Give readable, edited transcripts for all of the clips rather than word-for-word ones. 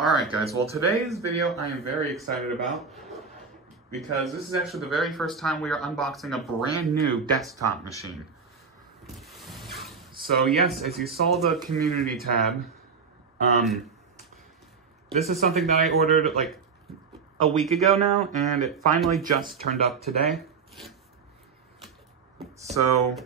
Alright guys, well today's video I am very excited about because this is actually the very first time we are unboxing a brand new desktop machine. So yes, as you saw the community tab, this is something that I ordered like a week ago now, and it finally just turned up today. So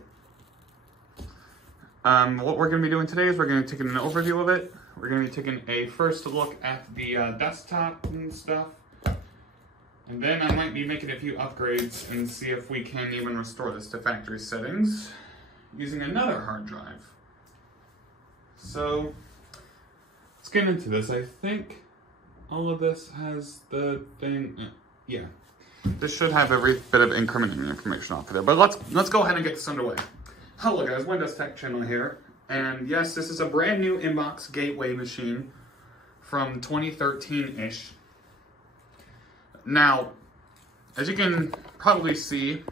what we're going to be doing today is we're going to be taking an overview of it. We're going to be taking a first look at the desktop and stuff. And then I might be making a few upgrades and see if we can even restore this to factory settings using another hard drive. So let's get into this. I think all of this has the thing, yeah. This should have every bit of incrementing information off of there, but let's go ahead and get this underway. Hello guys, Windows Tech Channel here, and yes, this is a brand new inbox gateway machine from 2013-ish. Now, as you can probably see,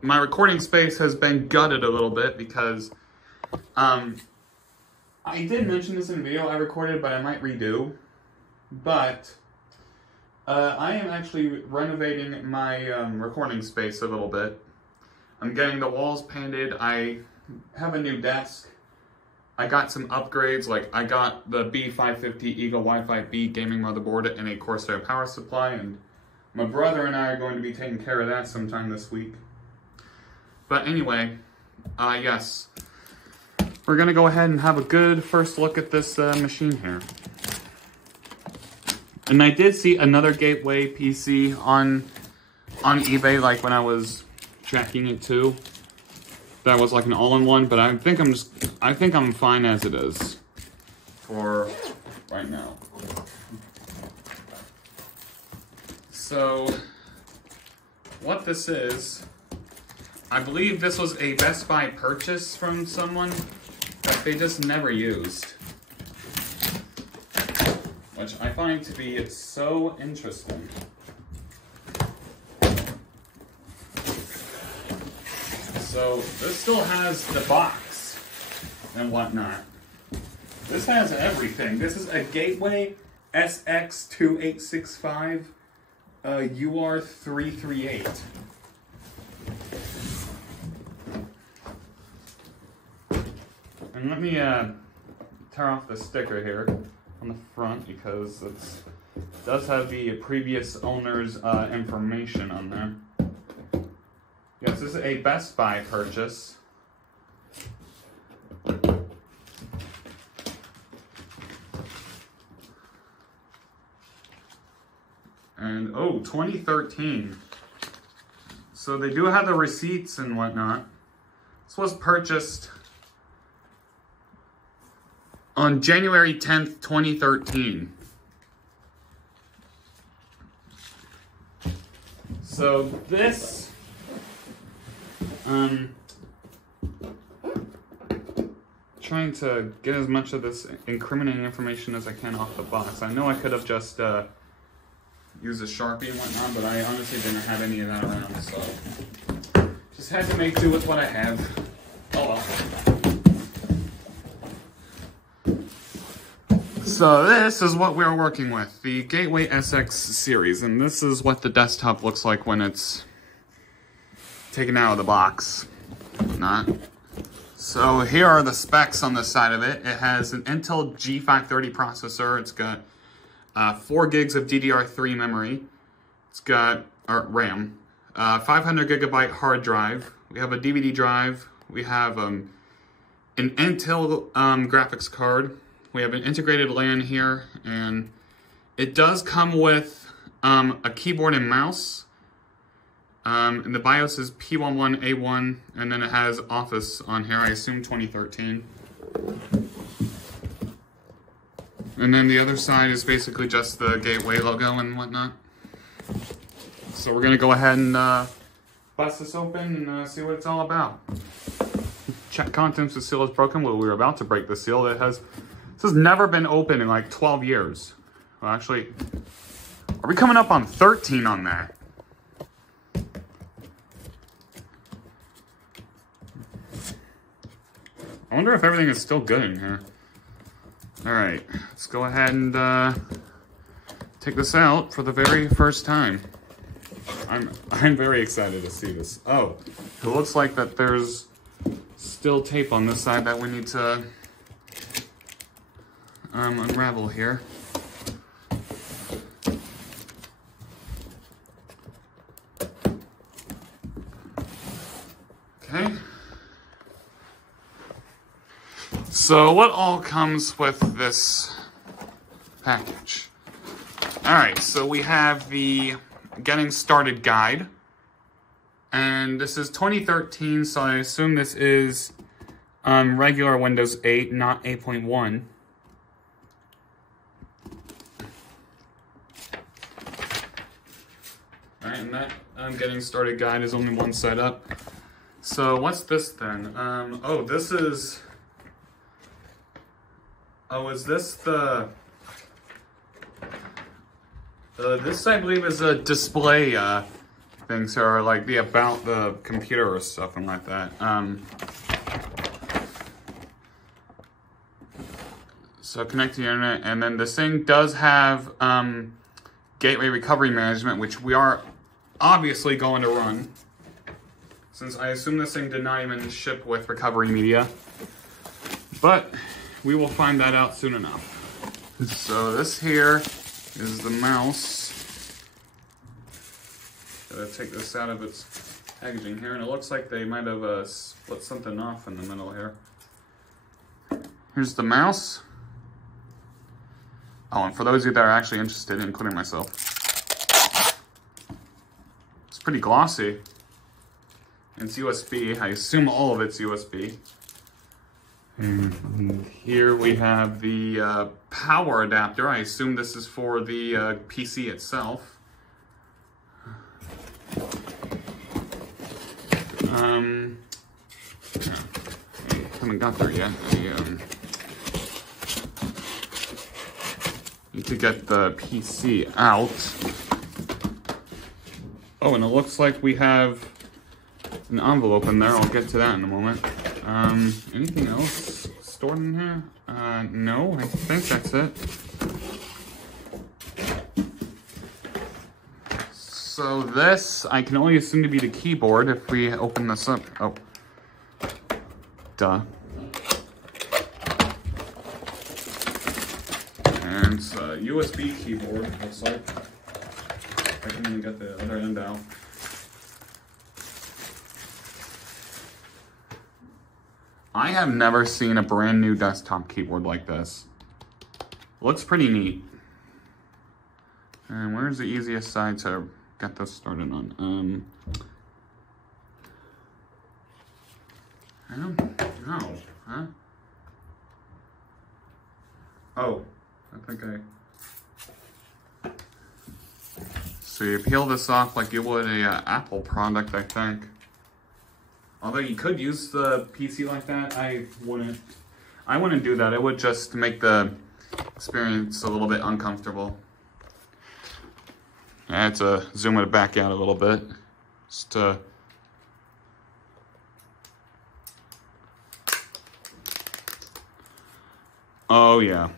my recording space has been gutted a little bit because I did mention this in a video I recorded, but I might redo. But I am actually renovating my recording space a little bit. I'm getting the walls painted. I have a new desk. I got some upgrades, like I got the B550 Eagle Wi-Fi B gaming motherboard and a Corsair power supply, and my brother and I are going to be taking care of that sometime this week. But anyway, yes, we're gonna go ahead and have a good first look at this machine here. And I did see another gateway PC on eBay, like when I was checking it too. That was like an all-in-one, but I think I'm fine as it is for right now. So what this is, I believe this was a Best Buy purchase from someone that they just never used, which I find to be so interesting. So this still has the box and whatnot. This has everything. This is a Gateway SX2865 UR338. And let me tear off the sticker here on the front because it does have the previous owner's information on there. Yes, this is a Best Buy purchase. And, oh, 2013. So they do have the receipts and whatnot. This was purchased on January 10th, 2013. So this, trying to get as much of this incriminating information as I can off the box. I know I could have just used a Sharpie and whatnot, but I honestly didn't have any of that around, so just had to make do with what I have. Oh well. So this is what we're working with, the Gateway SX series, and this is what the desktop looks like when it's taken out of the box. Not. So here are the specs on the side of it. It has an Intel G530 processor. It's got 4 gigs of DDR3 memory. It's got RAM, 500 gigabyte hard drive. We have a DVD drive. We have an Intel graphics card. We have an integrated LAN here, and it does come with a keyboard and mouse. And the BIOS is P11A1, and then it has Office on here, I assume 2013. And then the other side is basically just the Gateway logo and whatnot. So we're going to go ahead and bust this open and see what it's all about. Check contents, the seal is broken. Well, we were about to break the seal. This has never been open in like 12 years. Well, actually, are we coming up on 13 on that? I wonder if everything is still good in here. All right, let's go ahead and take this out for the very first time. I'm very excited to see this. Oh, it looks like that there's still tape on this side that we need to unravel here. Okay. So what all comes with this package? All right, so we have the Getting Started guide, and this is 2013, so I assume this is regular Windows 8, not 8.1. All right, and that Getting Started guide is only one side up. So what's this then? Oh, this is... Oh, is this the... this, I believe, is a display thing, so like the about the computer or something like that. So connect to the internet, and then this thing does have gateway recovery management, which we are obviously going to run, since I assume this thing did not even ship with recovery media. But we will find that out soon enough. So this here is the mouse. Gotta take this out of its packaging here, and it looks like they might have split something off in the middle here. Here's the mouse. Oh, and for those of you that are actually interested, including myself, it's pretty glossy. It's USB. I assume all of it's USB. And here we have the power adapter. I assume this is for the PC itself. Haven't got there yet. Need to get the PC out. Oh, and it looks like we have an envelope in there. I'll get to that in a moment. Anything else stored in here? No, I think that's it. So this, I can only assume to be the keyboard if we open this up. Oh, duh. And it's a USB keyboard, looks like. I can even get the other end out. I have never seen a brand new desktop keyboard like this. Looks pretty neat. And where's the easiest side to get this started on? I don't know, huh? Oh, I think So you peel this off like you would a Apple product, I think. Although you could use the PC like that, I wouldn't do that. It would just make the experience a little bit uncomfortable. I had to zoom it back out a little bit. Just to... Oh yeah.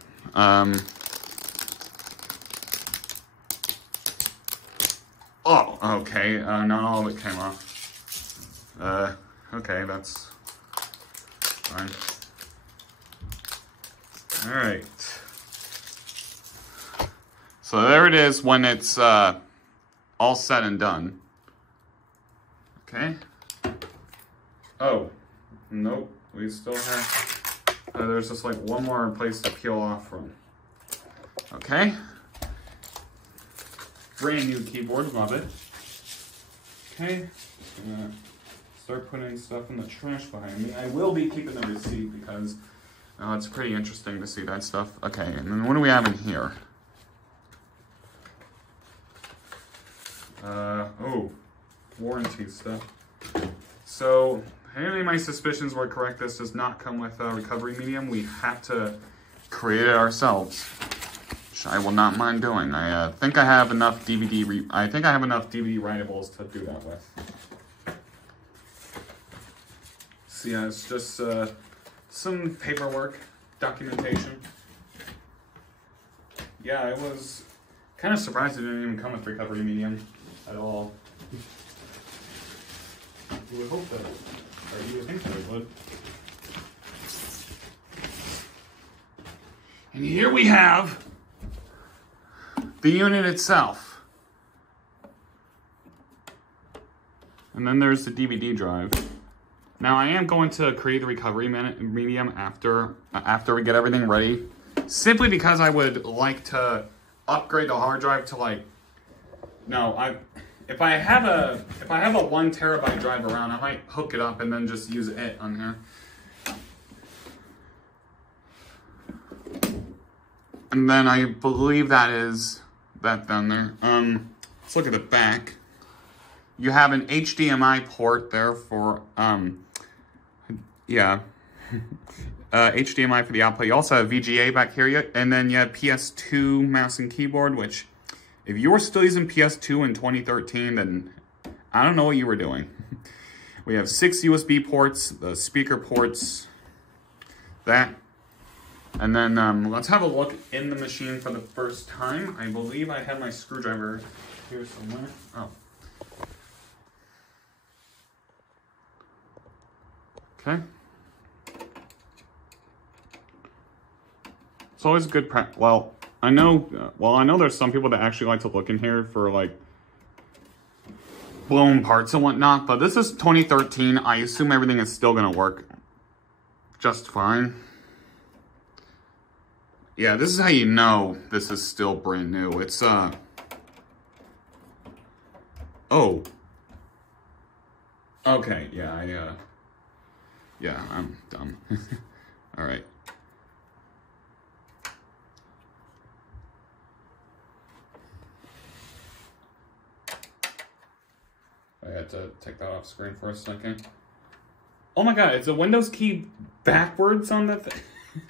Oh, okay. Not all of it came off. Okay, that's fine. All right. So there it is when it's all said and done. Okay. Oh, nope. We still have, there's just like one more place to peel off from. Okay. Brand new keyboard, love it. Okay. Gonna start putting stuff in the trash behind me. I will be keeping the receipt because it's pretty interesting to see that stuff. Okay, and then what do we have in here? Oh, warranty stuff. So, apparently my suspicions were correct. This does not come with recovery medium. We have to create it ourselves, which I will not mind doing. I think I have enough DVD writables to do that with. So yeah, it's just some paperwork, documentation. yeah, I was kind of surprised it didn't even come with recovery medium at all. You would hope that, or you would think that it would. And here we have the unit itself. And then there's the DVD drive. Now I am going to create the recovery medium after we get everything ready, simply because I would like to upgrade the hard drive to like, if I have a 1 terabyte drive around, I might hook it up and then just use it on here. And then I believe that is that down there. Let's look at the back. You have an HDMI port there for, HDMI for the output. You also have VGA back here, and then you have PS2 mouse and keyboard, which, if you were still using PS2 in 2013, then I don't know what you were doing. We have 6 USB ports, the speaker ports, that. And then let's have a look in the machine for the first time. I believe I have my screwdriver here somewhere. Oh. Okay. It's always good well, I know there's some people that actually like to look in here for like blown parts and whatnot, but this is 2013. I assume everything is still gonna work just fine. Yeah, this is how you know this is still brand new. It's oh. Okay, yeah, yeah, I'm dumb. All right. I had to take that off screen for a second. Oh my god, it's a Windows key backwards on the thing.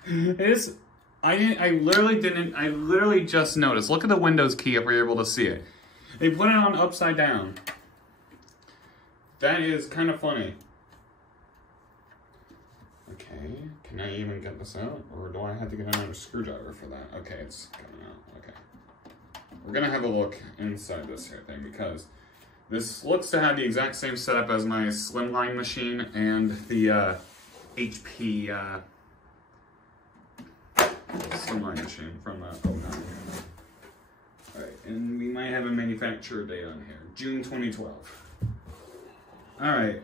It is. I literally just noticed. Look at the Windows key if you're able to see it. They put it on upside down. That is kind of funny. Okay, can I even get this out? Or do I have to get another screwdriver for that? Okay, it's coming out, okay. We're gonna have a look inside this here thing because this looks to have the exact same setup as my Slimline machine and the HP Slimline machine from 09. Alright, and we might have a manufacturer date on here, June 2012. Alright,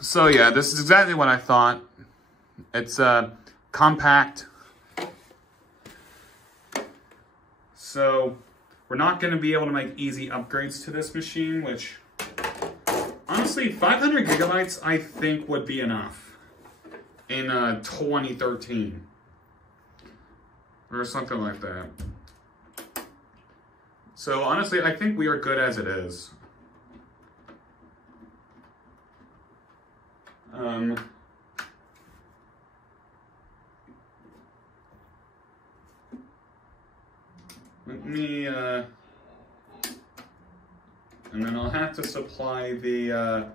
so yeah, this is exactly what I thought. It's compact. So we're not going to be able to make easy upgrades to this machine, which honestly 500 gigabytes I think would be enough in 2013 or something like that. So honestly, I think we are good as it is. Let me, and then I'll have to supply the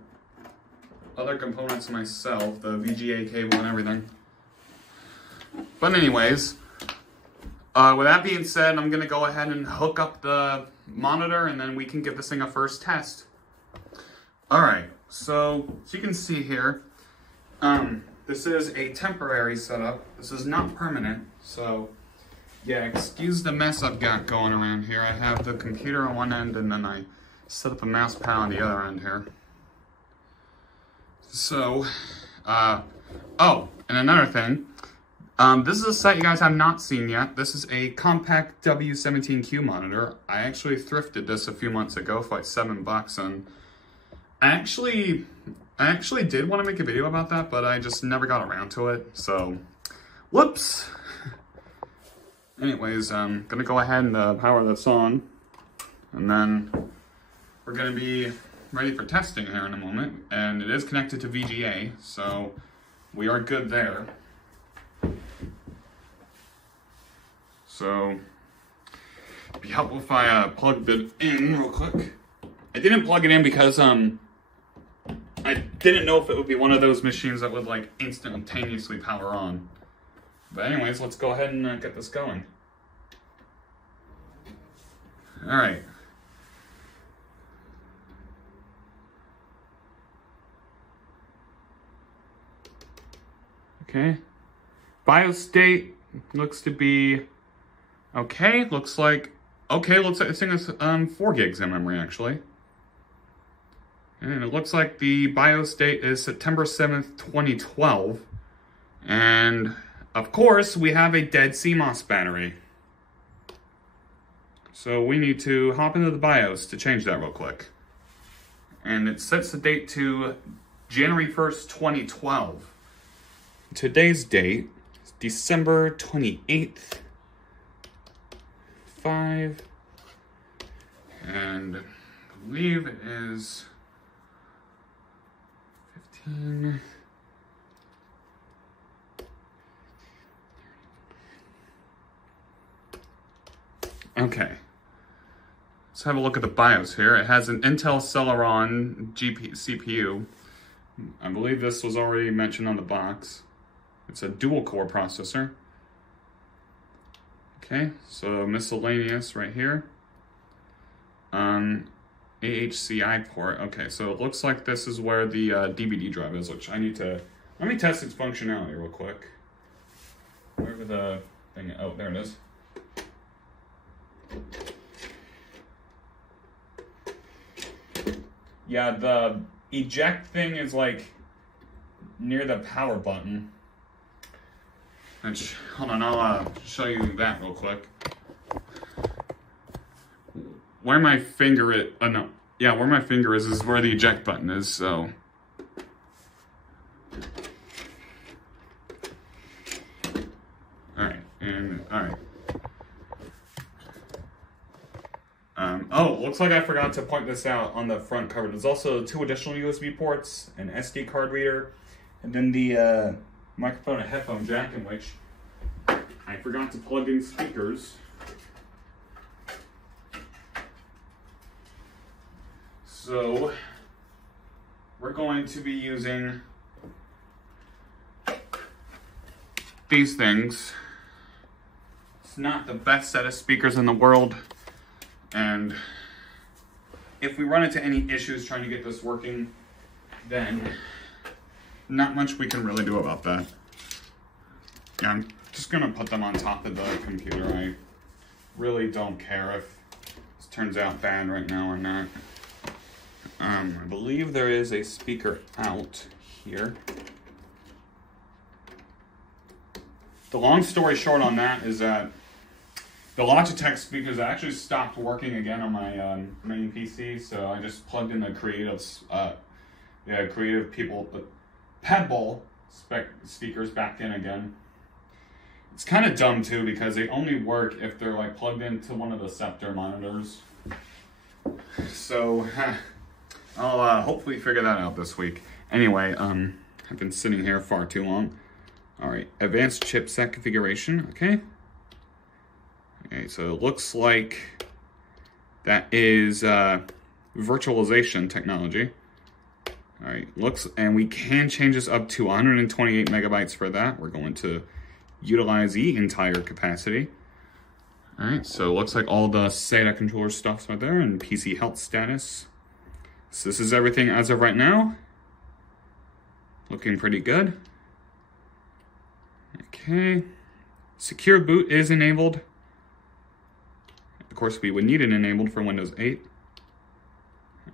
other components myself, the VGA cable and everything. But anyways, with that being said, I'm going to go ahead and hook up the monitor and then we can give this thing a first test. Alright, so as you can see here, this is a temporary setup. This is not permanent, so yeah, excuse the mess I've got going around here. I have the computer on one end and then I set up a mouse pad on the other end here. So, oh, and another thing, this is a set you guys have not seen yet. This is a compact W17Q monitor. I actually thrifted this a few months ago for like $7, and I actually did want to make a video about that, but I just never got around to it, so whoops. Anyways, I'm gonna go ahead and power this on, and then we're gonna be ready for testing here in a moment, and it is connected to VGA, so we are good there. So it'd be helpful if I plugged it in real quick. I didn't plug it in because I didn't know if it would be one of those machines that would like instantaneously power on. But anyways, let's go ahead and get this going. All right. Okay. BIOS state looks to be okay. Looks like this thing is 4 gigs in memory actually. And it looks like the BIOS date is September 7th, 2012. And of course, we have a dead CMOS battery. So we need to hop into the BIOS to change that real quick. And it sets the date to January 1st, 2012. Today's date is December 28th, 5. And I believe it is 15. Okay. Let's have a look at the BIOS here. It has an Intel Celeron CPU. I believe this was already mentioned on the box. It's a dual-core processor. Okay, so miscellaneous right here. AHCI port. Okay, so it looks like this is where the DVD drive is, which I need to... Let me test its functionality real quick. Wherever the thing... Oh, there it is. Yeah, the eject thing is like near the power button. Which, hold on, I'll show you that real quick. Where my finger is, no. Yeah, where my finger is where the eject button is, so. Alright, alright. Oh, looks like I forgot to point this out on the front cover. There's also 2 additional USB ports, an SD card reader, and then the microphone and headphone jack, in which I forgot to plug in speakers. So we're going to be using these things. It's not the best set of speakers in the world, and if we run into any issues trying to get this working, then not much we can really do about that. Yeah, I'm just gonna put them on top of the computer. I really don't care if this turns out bad right now or not. I believe there is a speaker out here. The long story short on that is that the Logitech speakers actually stopped working again on my main PC, so I just plugged in the Creative People, the Pebble speakers back in again. It's kind of dumb too because they only work if they're like plugged into one of the Scepter monitors. So I'll hopefully figure that out this week. Anyway, I've been sitting here far too long. All right, advanced chipset configuration. Okay. Okay, so it looks like that is virtualization technology. All right, and we can change this up to 128 megabytes for that. We're going to utilize the entire capacity. All right, so it looks like all the SATA controller stuff's right there and PC health status. So this is everything as of right now. Looking pretty good. Okay, secure boot is enabled. Of course, we would need it enabled for Windows 8.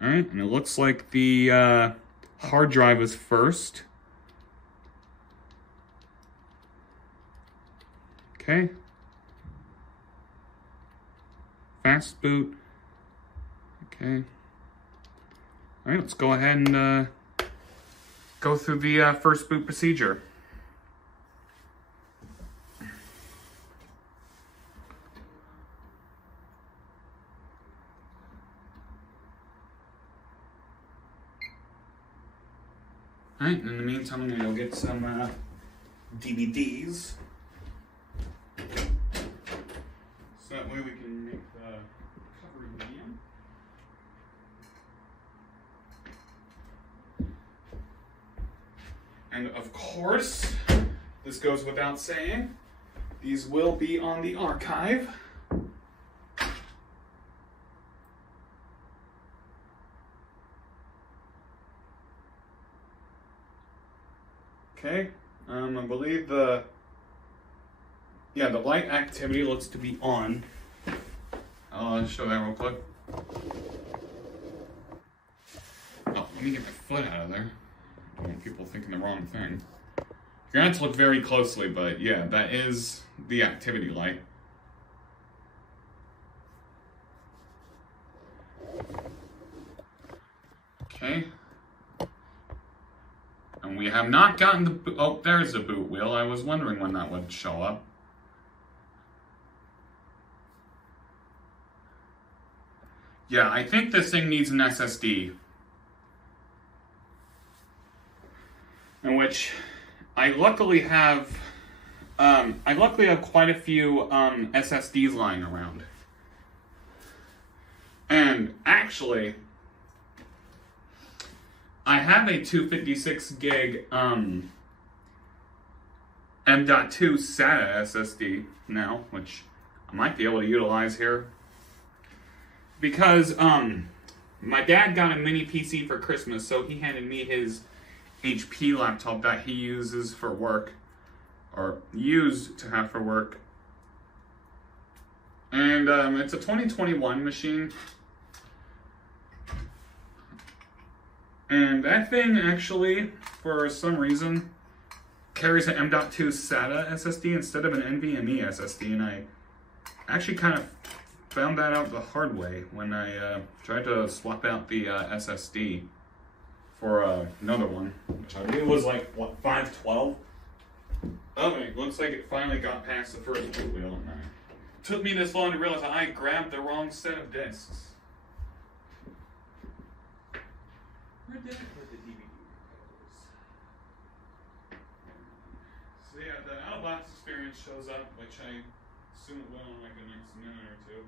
All right, and it looks like the hard drive is first. Okay. Fast boot. Okay. All right, let's go ahead and go through the first boot procedure. Alright, in the meantime, I'm gonna go get some DVDs. So that way we can make the cover video. And of course, this goes without saying, These will be on the archive. Okay, I believe the light activity looks to be on. I'll show that real quick. Oh, let me get my foot out of there. I don't want people thinking the wrong thing. You're gonna have to look very closely, but yeah, that is the activity light. Okay. And we have not gotten the, oh, there's the boot wheel. I was wondering when that would show up. Yeah, I think this thing needs an SSD. In which I luckily have quite a few SSDs lying around. And actually, I have a 256 gig M.2 SATA SSD now, which I might be able to utilize here. Because my dad got a mini PC for Christmas, so he handed me his HP laptop that he uses for work, or used to have for work. And it's a 2021 machine. And that thing actually, for some reason, carries an M.2 SATA SSD instead of an NVMe SSD, and I actually kind of found that out the hard way when I tried to swap out the SSD for another one, which I believe was like, what, 512? Okay, looks like it finally got past the first boot wheel. And it took me this long to realize that I grabbed the wrong set of discs. Where did I put the DVD recorders? So yeah, the out-of-box experience shows up, which I assume it will in like the next minute or two.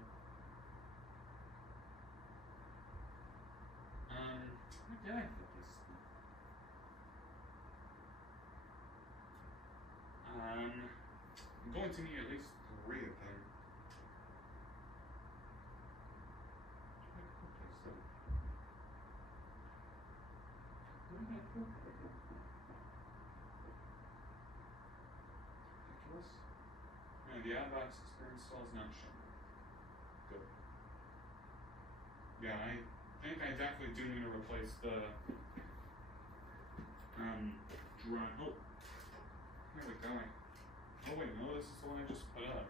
Where did I put this? I'm going to need at least 3 of them. Where did I put it? Ridiculous. And the out-of-box experience still is not shown. Good. Yeah, I think I definitely do need to replace the drive. Oh, where are we going? Oh wait, no, this is the one I just put up.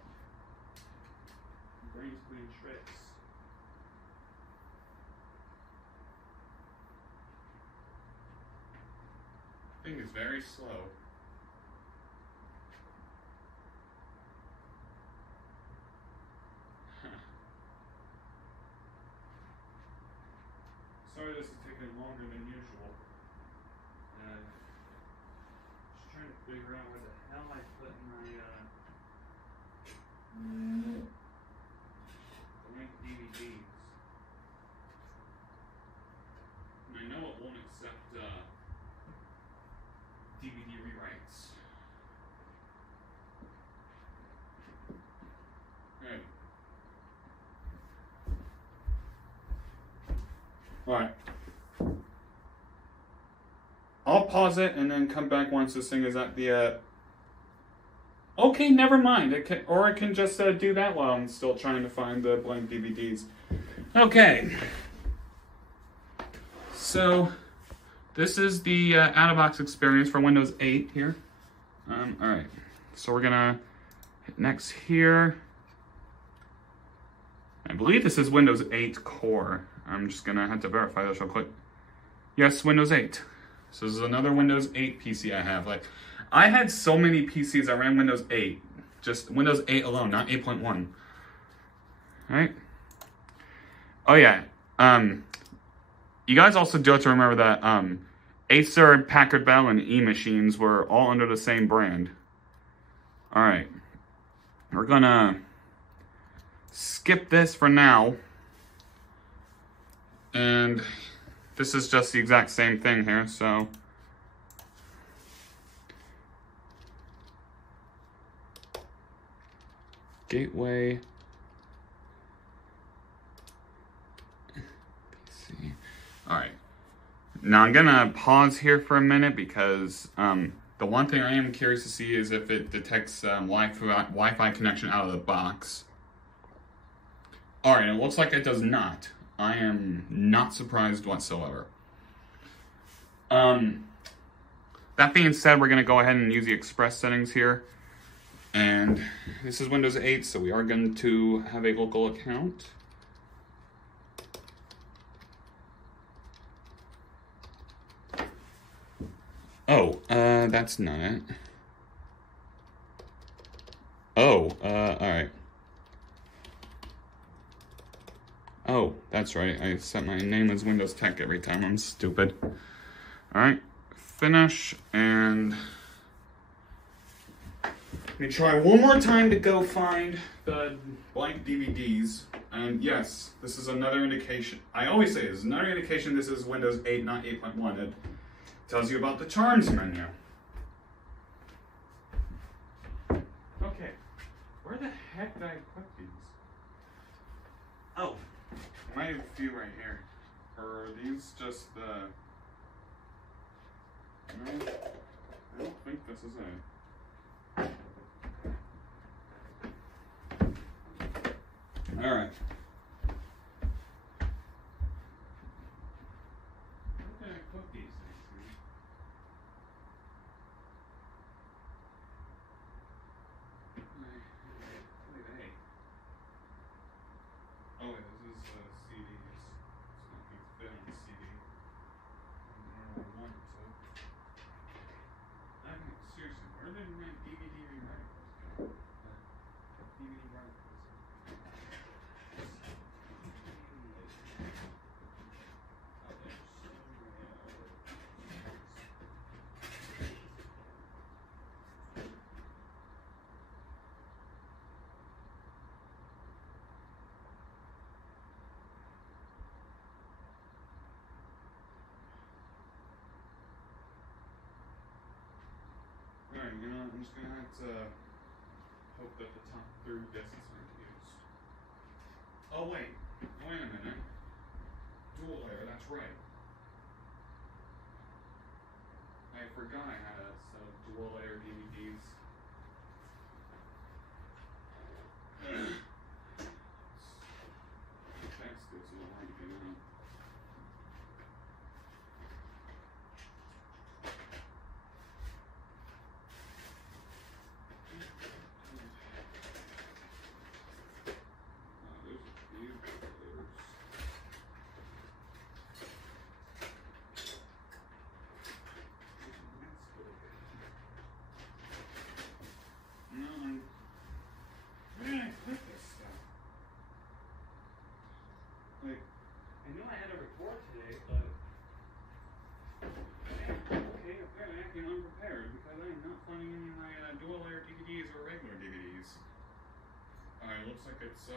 My brain's playing tricks. Thing is very slow. Sorry this is taking longer than usual. Just trying to figure out where the hell I put my blank DVDs. And I know it won't accept DVD rewrites. Alright. Alright. I'll pause it and then come back once this thing is at the, okay, never mind. I can just do that while I'm still trying to find the blank DVDs. Okay. So, this is the out-of-box experience for Windows 8 here. Alright. So we're gonna hit next here. I believe this is Windows 8 Core. I'm just gonna have to verify this real quick. Yes, Windows 8. So this is another Windows 8 PC I have. Like, I had so many PCs that ran Windows 8. Just Windows 8 alone, not 8.1. Alright? Oh yeah. You guys also do have to remember that Acer, Packard Bell, and E-Machines were all under the same brand. Alright. We're gonna skip this for now. And this is just the exact same thing here, so. Gateway. PC. All right. Now I'm gonna pause here for a minute because the one thing I am curious to see is if it detects Wi-Fi connection out of the box. All right, it looks like it does not. I am not surprised whatsoever. That being said, we're gonna go ahead and use the express settings here. And this is Windows 8, so we are going to have a local account. Oh, that's not it. Oh, alright. Oh, that's right. I set my name as Windows Tech every time. I'm stupid. Alright, finish, and let me try one more time to go find the blank DVDs. And yes, this is another indication. I always say this is another indication this is Windows 8, not 8.1. It tells you about the charms menu. Okay, where the heck did I put these? Oh, I might have a few right here. Or are these just the... No, I don't think this is it. All right. Where can I put these things? Oh, wait, this is CDs. It's not going to fit on the CD. I want it to. I mean, seriously, where did my DVD rewriters go? DVD writers. Alright, you know what, I'm just gonna have to hope that the top 3 discs aren't used. Oh wait a minute. Dual layer, that's right. I forgot I had a set of dual layer DVDs. That's good, so I might get out. I knew I had a report today, but okay, apparently I came unprepared because I am not finding any of my dual layer DVDs or regular DVDs. Alright, looks like it's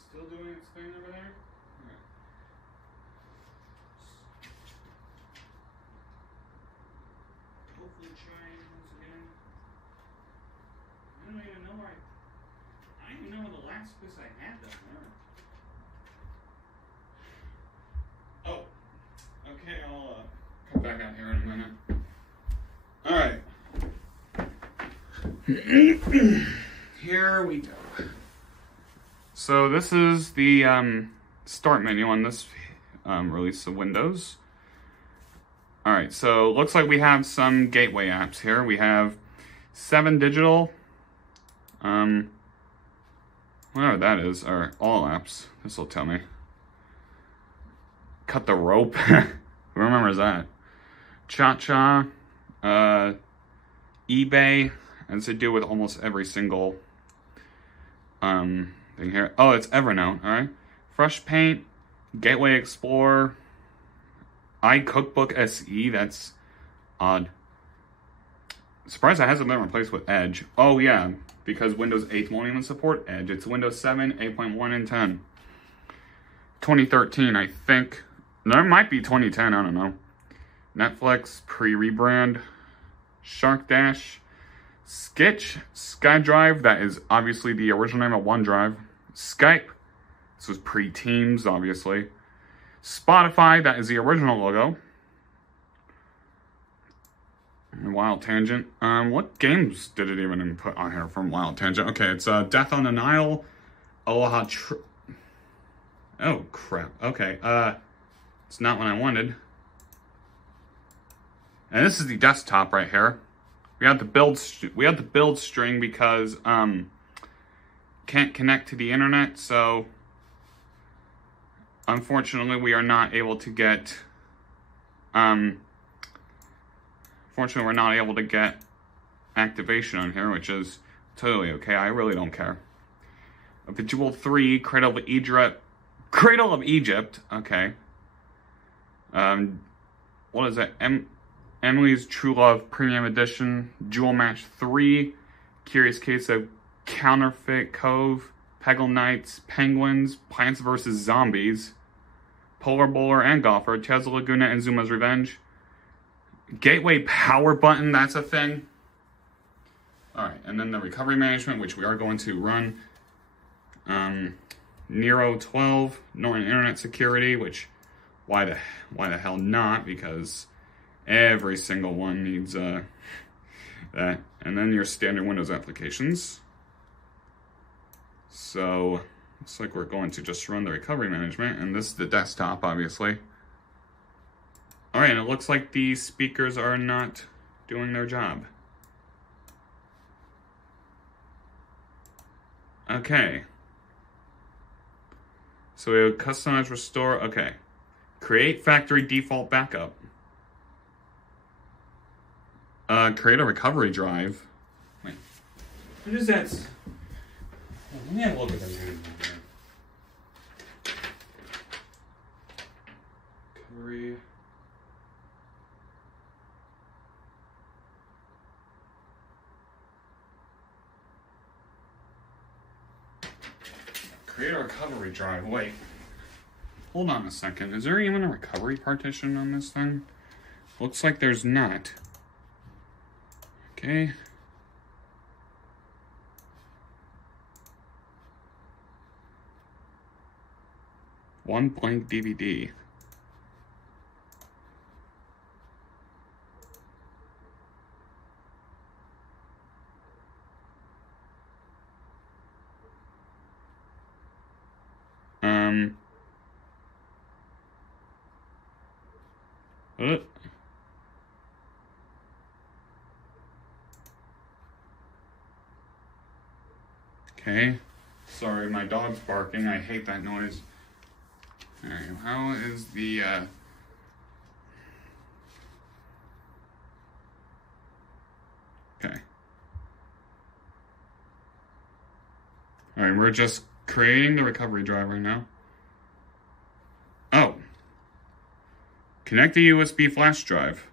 still doing its thing over there. Alright. Hopefully trying once again. I don't even know where I don't even know where the last place I had them there. Oh, okay, I'll come back out here in a minute. Alright. Here we go. So this is the start menu on this release of Windows. Alright, so looks like we have some gateway apps here. We have 7 Digital, whatever that is, or all apps. This will tell me. Cut the Rope. Who remembers that? Cha-Cha, eBay, has to do with almost every single thing here. Oh, it's Evernote, alright. Fresh Paint, Gateway Explorer, iCookbook SE, that's odd. Surprised that hasn't been replaced with Edge. Oh yeah, because Windows 8 won't even support Edge. It's Windows 7, 8.1, and 10. 2013, I think. No, it might be 2010, I don't know. Netflix, pre-rebrand. Shark Dash. Sketch, SkyDrive, that is obviously the original name of OneDrive. Skype, this was pre-Teams, obviously. Spotify, that is the original logo. Wild Tangent. What games did it even put on here from Wild Tangent? Okay, it's Death on the Nile, Aloha oh, crap. Okay, it's not what I wanted. And this is the desktop right here. We have the build string because can't connect to the internet, so unfortunately we are not able to get activation on here, which is totally okay. I really don't care. A Bejeweled 3, Cradle of Egypt. Okay. What is it? Emily's True Love Premium Edition, Jewel Match 3, Curious Case of Counterfeit Cove, Peggle Knights, Penguins, Plants vs. Zombies, Polar Bowler and Golfer, Chaz Laguna and Zuma's Revenge, Gateway Power Button, that's a thing. Alright, and then the recovery management, which we are going to run. Nero 12, Norton Internet Security, which why the hell not, because every single one needs that. And then your standard Windows applications. So looks like we're going to just run the recovery management, and this is the desktop, obviously. Alright, and it looks like the speakers are not doing their job. Okay. So we have customize, restore, okay. Create factory default backup. Create a recovery drive. Wait. What is that? Let me have a look at that. Recovery. Create a recovery drive. Wait. Hold on a second. Is there even a recovery partition on this thing? Looks like there's not. Okay. One blank DVD. Okay. Sorry, my dog's barking. I hate that noise. Alright, how is the, Okay. Alright, we're just creating the recovery drive right now. Oh. Connect the USB flash drive.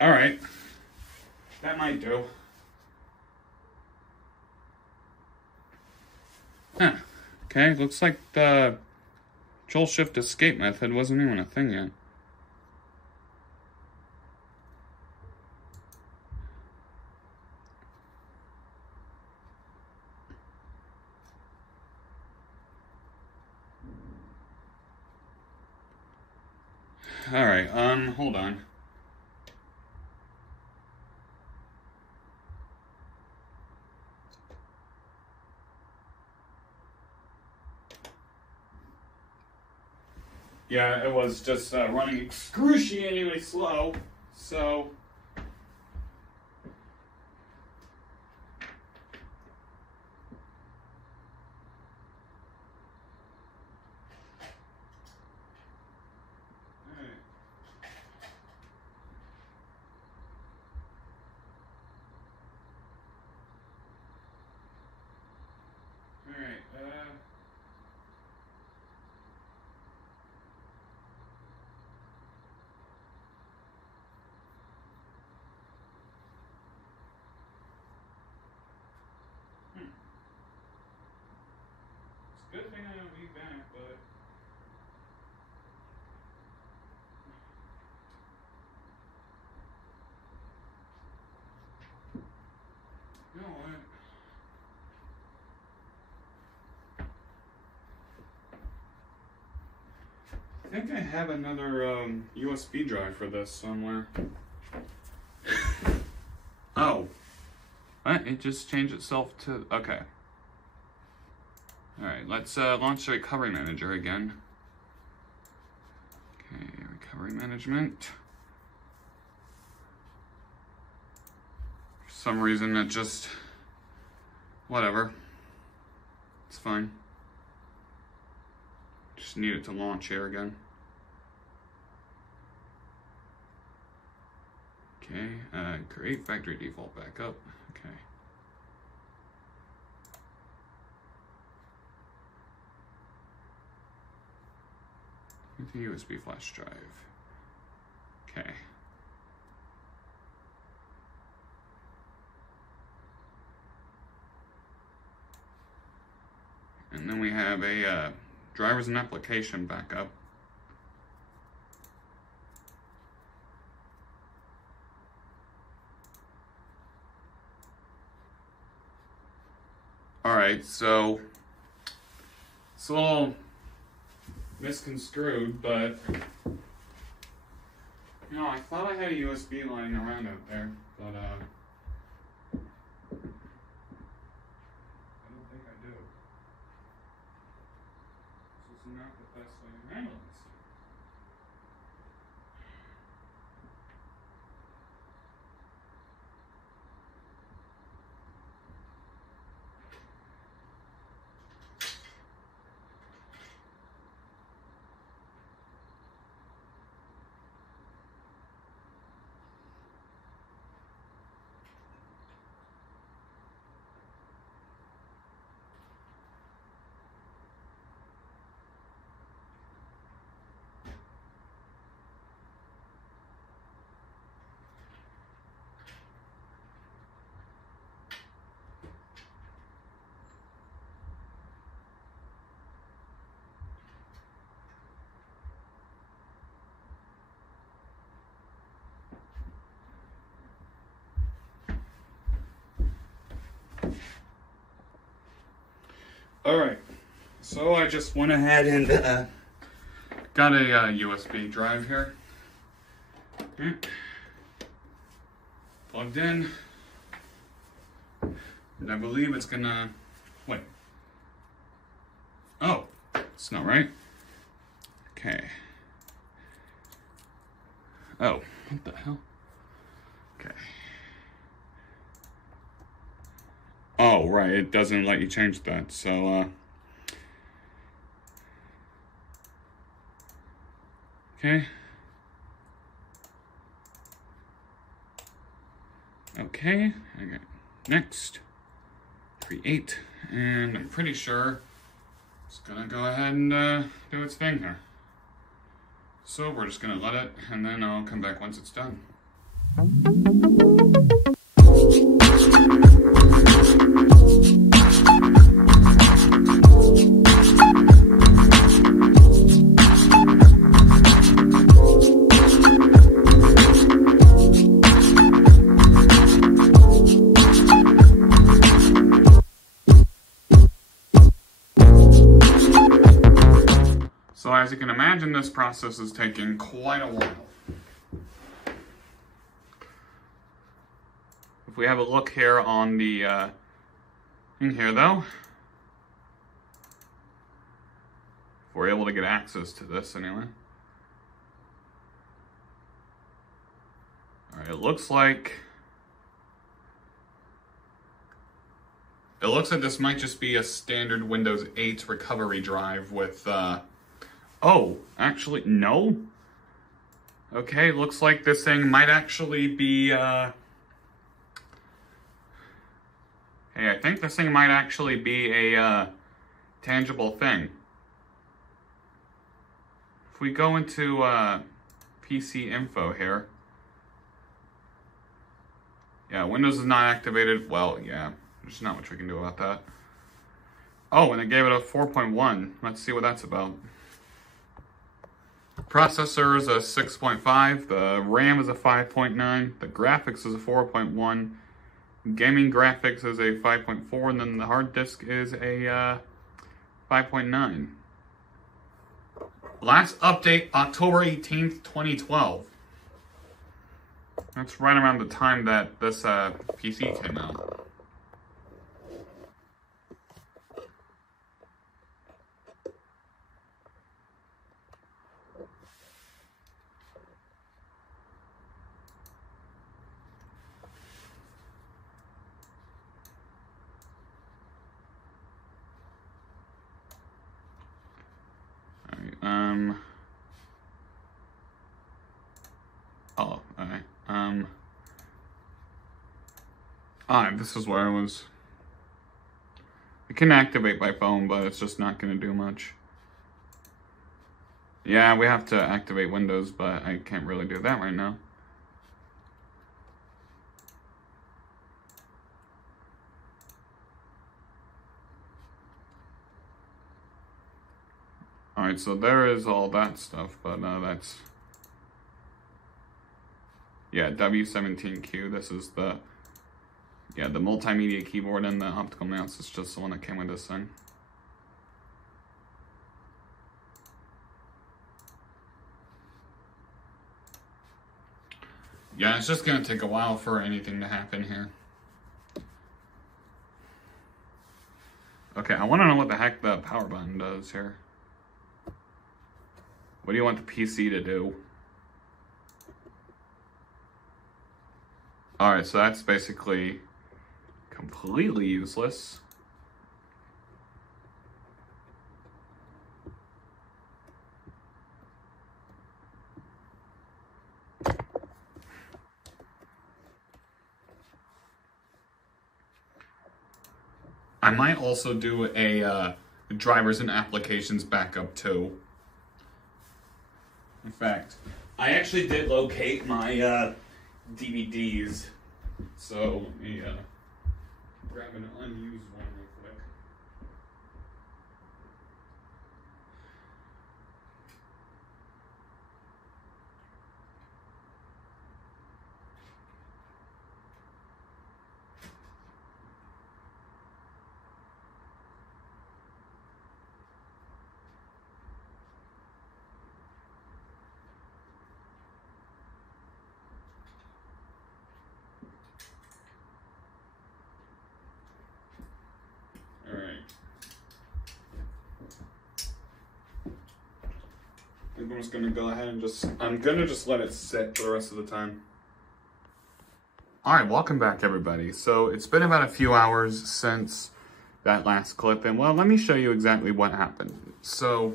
Alright. That might do. Huh. Okay, looks like the Control Shift Escape method wasn't even a thing yet. Alright, hold on. Yeah, it was just running excruciatingly slow, so... Good thing I don't be back, but... No, I think I have another USB drive for this somewhere. Oh. It just changed itself to... Okay. Alright, let's launch the recovery manager again. Okay, recovery management. For some reason it just... Whatever. It's fine. Just need it to launch here again. Okay, create factory default backup. Okay. With the USB flash drive. Okay. And then we have a drivers and application backup. Alright, so it's a little misconstrued, but you know, I thought I had a USB line around out there, but I don't think I do. This is not the best way to handle this. Alright, so I just went ahead and got a USB drive here. Plugged in. And I believe it's gonna... Wait. Oh, it's not right. Okay. Oh, what the hell? Okay. Oh, right, it doesn't let you change that, so, okay. Okay, okay, next, create, and I'm pretty sure it's gonna go ahead and, do its thing here. So we're just gonna let it, and then I'll come back once it's done. So as you can imagine, this process is taking quite a while. If we have a look here on the in here though, if we're able to get access to this anyway. All right, it looks like this might just be a standard Windows 8 recovery drive with oh, actually, no. Okay, looks like this thing might actually be, hey, I think this thing might actually be a, tangible thing. If we go into, PC info here. Yeah, Windows is not activated. Well, yeah, there's not much we can do about that. Oh, and it gave it a 4.1. Let's see what that's about. Processor is a 6.5, the RAM is a 5.9, the graphics is a 4.1, Gaming graphics is a 5.4, and then the hard disk is a 5.9. Last update, October 18th, 2012. That's right around the time that this PC came out. This is where I was. I can activate by phone, but it's just not going to do much. Yeah, we have to activate Windows, but I can't really do that right now. Alright, so there is all that stuff, but that's... Yeah, W17Q, this is the... Yeah, the multimedia keyboard and the optical mouse is just the one that came with this thing. Yeah, it's just gonna take a while for anything to happen here. Okay, I wanna know what the heck the power button does here. What do you want the PC to do? Alright, so that's basically completely useless. I might also do a drivers and applications backup too. In fact, I actually did locate my DVDs, so let me grab an unused one real quick. I'm just gonna go ahead and I'm gonna just let it sit for the rest of the time. Alright, welcome back everybody. So it's been about a few hours since that last clip, and well, let me show you exactly what happened. So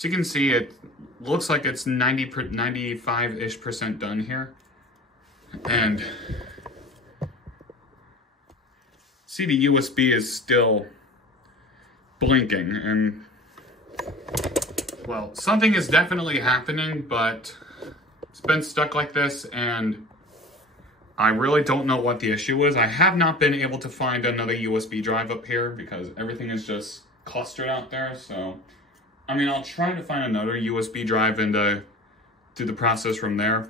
you can see it looks like it's 95-ish% done here. And see the USB is still blinking, and well, something is definitely happening, but it's been stuck like this, and I really don't know what the issue is. I have not been able to find another USB drive up here because everything is just clustered out there. So, I mean, I'll try to find another USB drive and do the process from there.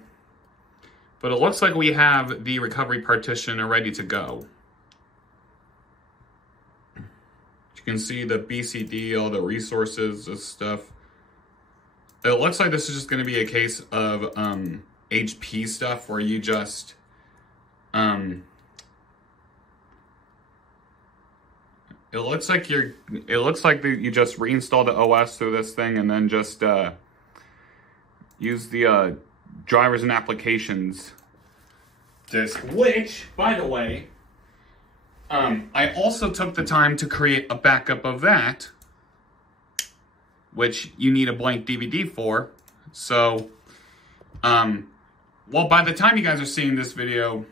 But it looks like we have the recovery partition ready to go. You can see the BCD, all the resources and stuff. It looks like this is just going to be a case of HP stuff where you just it looks like you just reinstall the OS through this thing and then just use the drivers and applications disk, which, by the way, I also took the time to create a backup of that, which you need a blank DVD for. So, well, by the time you guys are seeing this video,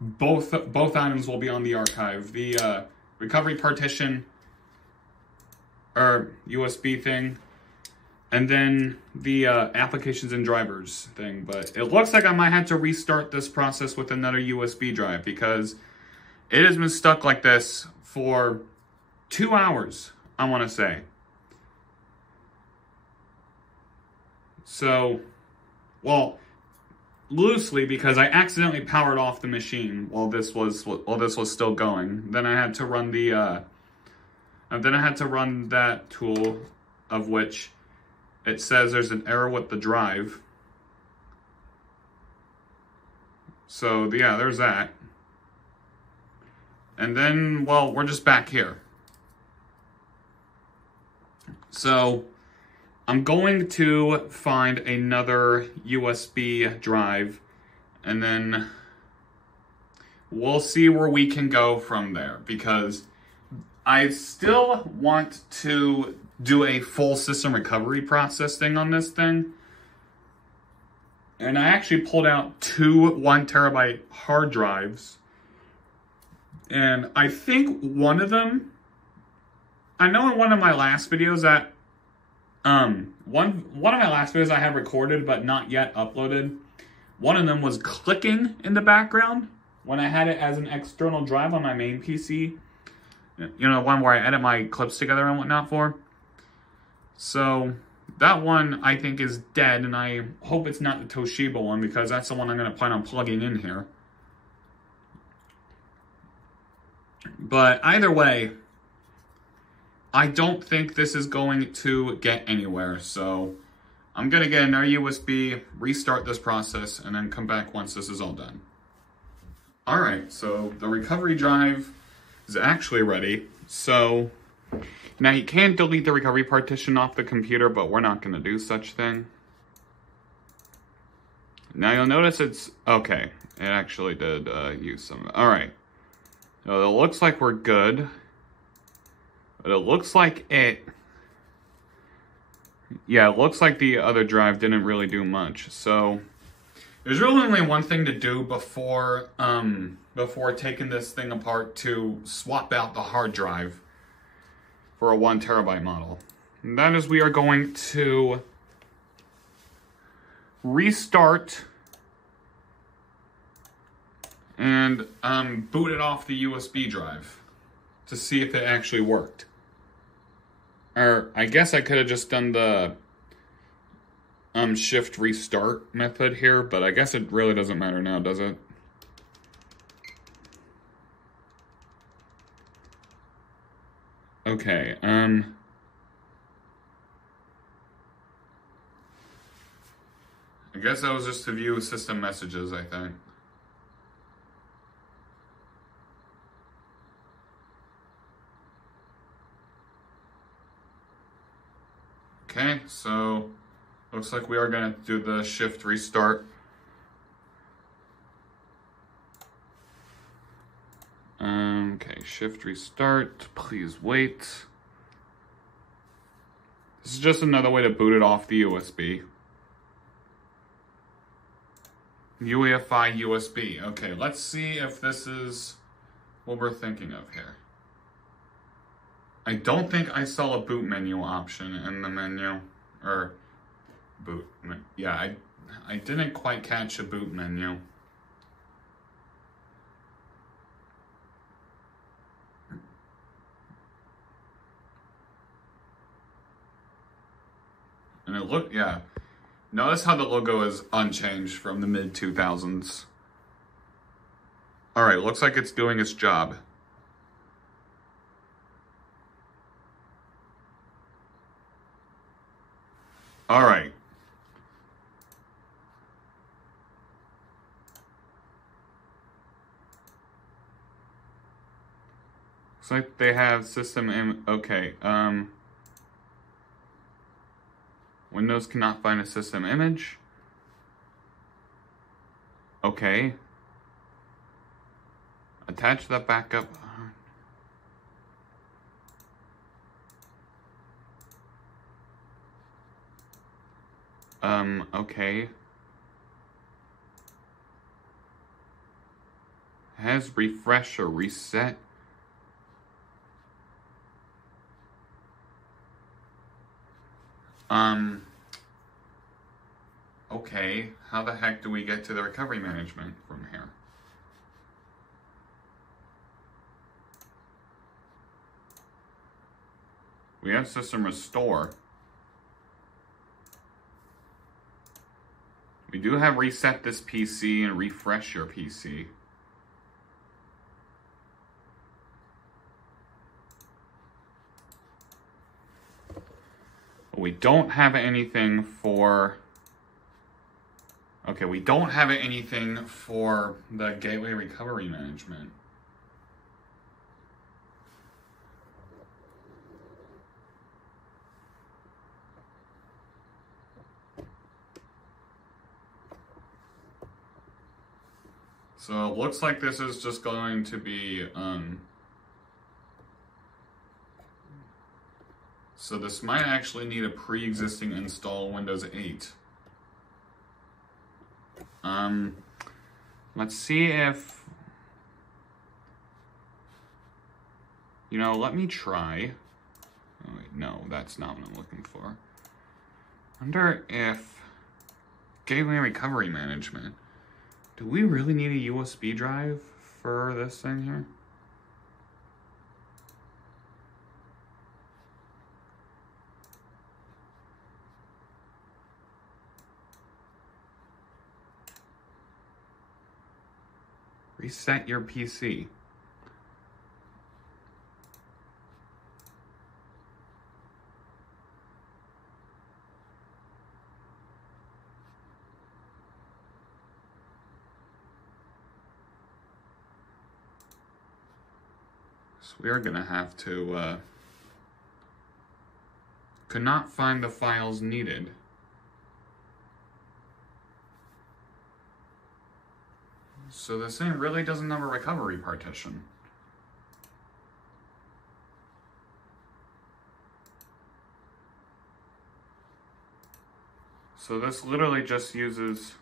both items will be on the archive. The recovery partition, or USB thing, and then the applications and drivers thing. But it looks like I might have to restart this process with another USB drive because it has been stuck like this for 2 hours, I want to say. So, well, loosely because I accidentally powered off the machine while this was still going. Then I had to run that tool, of which it says there's an error with the drive. So yeah, there's that. And then, well, we're just back here. So I'm going to find another USB drive, and then we'll see where we can go from there, because I still want to do a full system recovery process thing on this thing. And I actually pulled out two 1 terabyte hard drives. And I think one of them, I know in one of my last videos that, one of my last videos I have recorded but not yet uploaded, one of them was clicking in the background when I had it as an external drive on my main PC. You know, one where I edit my clips together and whatnot for. So that one I think is dead, and I hope it's not the Toshiba one, because that's the one I'm going to plan on plugging in here. But either way, I don't think this is going to get anywhere, so I'm going to get another USB, restart this process, and then come back once this is all done. Alright, so the recovery drive is actually ready. So now you can delete the recovery partition off the computer, but we're not going to do such thing. Now you'll notice it's okay. It actually did use some. Alright. So it looks like we're good. But it looks like it... Yeah, it looks like the other drive didn't really do much. So there's really only one thing to do before taking this thing apart, to swap out the hard drive for a 1 terabyte model. And that is, we are going to restart and boot it off the USB drive to see if it actually worked. Or I guess I could have just done the shift restart method here, but I guess it really doesn't matter now, does it? Okay, I guess that was just to view system messages, I think. Okay, so looks like we are going to do the shift restart. Okay, shift restart, please wait. This is just another way to boot it off the USB. UEFI USB. Okay, let's see if this is what we're thinking of here. I don't think I saw a boot menu option in the menu, or boot. Yeah, I didn't quite catch a boot menu. And it looked, yeah. Notice how the logo is unchanged from the mid-2000s. Alright, looks like it's doing its job. Alright. Looks like they have system okay, Windows cannot find a system image. Okay. Attach that backup. Okay. Has refresh or reset. Okay, how the heck do we get to the recovery management from here? We have system restore. We do have reset this PC and refresh your PC. But we don't have anything for... Okay, we don't have anything for the gateway recovery management. So it looks like this is just going to be, so this might actually need a pre-existing install Windows 8. Let's see if, you know, let me try. Oh wait, no, that's not what I'm looking for. I wonder if gateway recovery management, do we really need a USB drive for this thing here? Reset your PC. So we are gonna have to, could not find the files needed. So this thing really doesn't have a recovery partition. So this literally just uses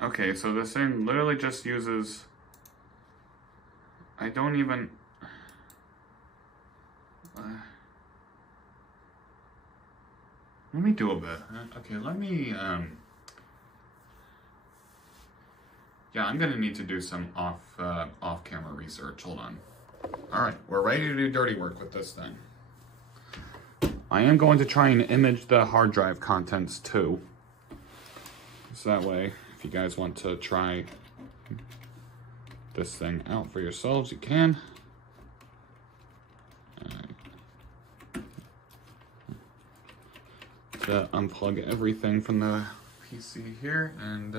okay, so this thing literally just uses, I don't even, let me do a bit. Okay, let me, yeah, I'm gonna need to do some off-camera research. Hold on. All right, we're ready to do dirty work with this thing. I am going to try and image the hard drive contents too. So that way, if you guys want to try this thing out for yourselves, you can. To unplug everything from the PC here, and